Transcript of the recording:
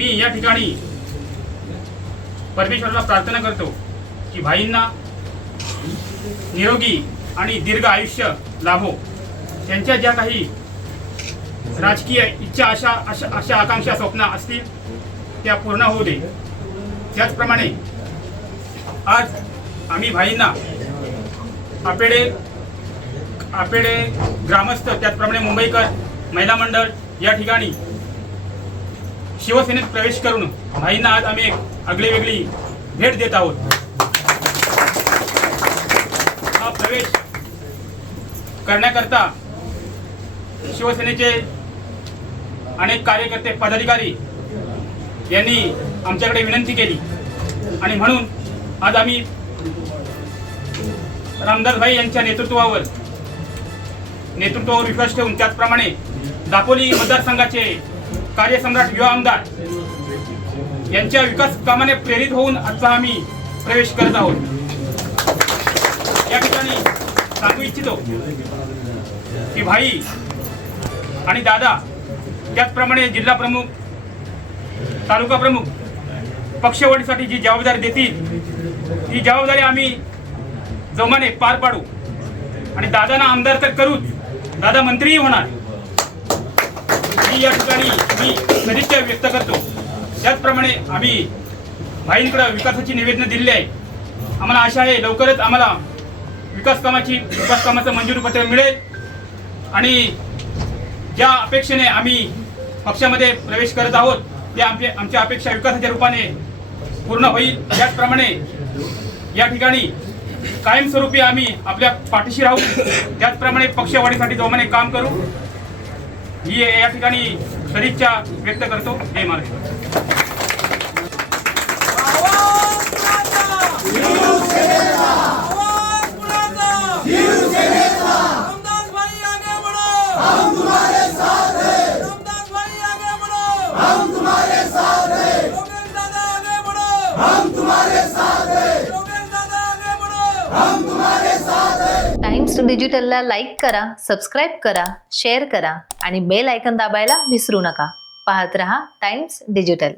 मी या ठिकाणी परमेश्वराला प्रार्थना करतो की भाईंना निरोगी आणि दीर्घ आयुष्य लाभो, त्यांच्या ज्या काही राजकीय इच्छा आशा आकांक्षा स्वप्न असतील त्या पूर्ण होऊ दे। त्याचप्रमाणे आज आम्ही भाईंना आपेडे ग्रामस्थ, त्याचप्रमाणे मुंबईकर महिला मंडळ या ठिकाणी शिवसेनेत प्रवेश करून भाईंना आज आम्ही एक आगळीवेगळी भेट देत आहोत। हा प्रवेश करण्याकरता शिवसेनेचे अनेक कार्यकर्ते पदाधिकारी यांनी आमच्याकडे विनंती केली आणि म्हणून आज आम्ही रामदास भाई यांच्या नेतृत्वावर विश्वास ठेवून, त्याचप्रमाणे दापोली मतदारसंघाचे कार्यसम्राट युवा आमदार यांच्या विकास कामाने प्रेरित होऊन आता आम्ही प्रवेश करत आहोत। या ठिकाणी सांगू इच्छितो की भाई आणि दादा, त्याचप्रमाणे जिल्हा प्रमुख, तालुका प्रमुख पक्षवाढीसाठी जी जबाबदारी देतील ती जबाबदारी आम्ही जोमाने पार पाडू आणि दादांना आमदार तर करूच, दादा मंत्रीही होणार ही या ठिकाणी मी सदिच्छा व्यक्त करतो। त्याचप्रमाणे आम्ही भाईंकडे विकासाची निवेदनं दिलेली आहे। आम्हाला आशा आहे लवकरच आम्हाला विकास कामाचं मंजुरी पत्र मिळेल आणि ज्या अपेक्षेने आम्ही पक्षामध्ये प्रवेश करत आहोत त्या आमच्या अपेक्षा विकासाच्या रूपाने पूर्ण होईल। त्याचप्रमाणे या ठिकाणी कायमस्वरूपी आम्ही आपल्या पाठीशी राहू, त्याचप्रमाणे पक्षवाढीसाठी जोमाने काम करू ही या ठिकाणी सदिच्छा व्यक्त करतो। जय महाराष्ट्र। टाइम्स डिजिटलला लाईक करा, सबस्क्राईब करा, शेअर करा आणि बेल आयकॉन दाबायला विसरू नका। पाहत रहा टाइम्स डिजिटल।